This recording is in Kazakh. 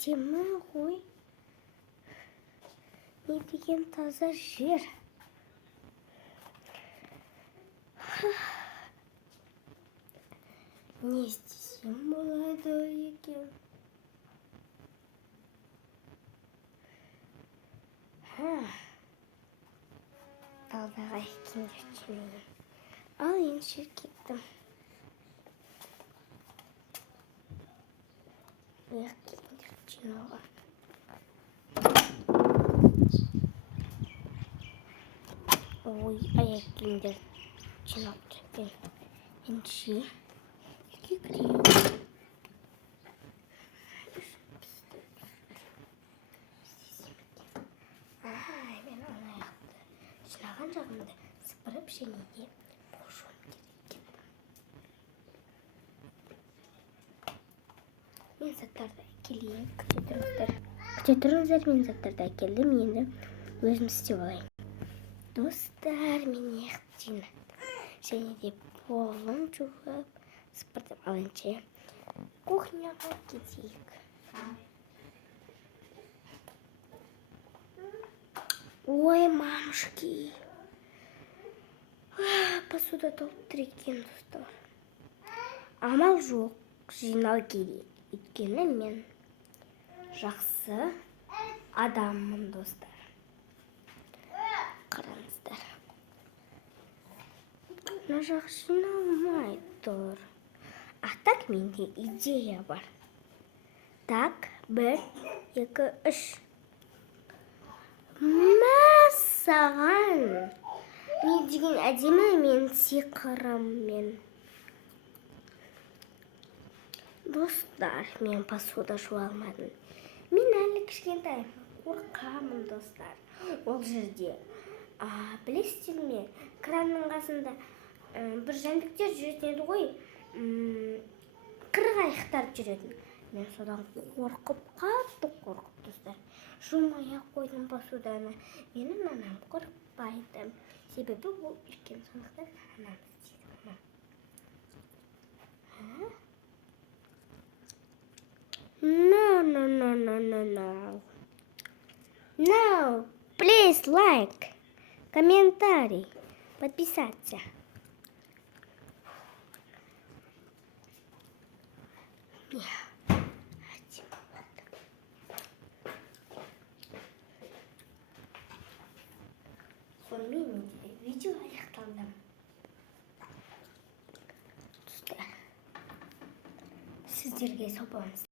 әдемі ғой. Не деген таза жер. Не істесем болады екен? Талдаға киімдер жинаймын. Ал енді кеттім. Аяқ киімдер жинауға. Ой, аяқ киімдер жинап кеткен. Енді үйге кірейін. Мен ана аяқты жинаған жағымды сыпырып және де бошуым керек. Мен заттарды әкелейін. Күте тұрыңыздар, мен заттарды әкелдім. Енді өзім істеп алайын. Достар, мен аяқты жинадым. Және де полын жуып, сыпырдым. Ал енді кухняға кетейік. Ой, мамушки. Посуда толып тұр екен, достар. Амал жоқ, жинау керек. Өйткені мен жақсы адаммын, достар. Қараңыздар. Мына жақ жиналмай тұр. Так, менде идея бар. Так, 1, 2, 3. Саған. Не деген әдемі мен сиқырыммен. Достар, мен посуда жуа алмадым. Мен әлі кішкентай қорқамын, достар. Ол жерде, білесіздер ме, кранның қасында бір жәндіктер жүретін еді ғой, қырғайықтар жүретін. Мен содан қорқып, қатты қорқып, достар. Жумай-ақ қойдым посуданы. Менің анам қорықпайды. Себебі ол үлкен, сондықтан анам істейді. No, please like, комментарий, подписаться. Сонымен видео аяқталды. Сіздерге сау болыңыз.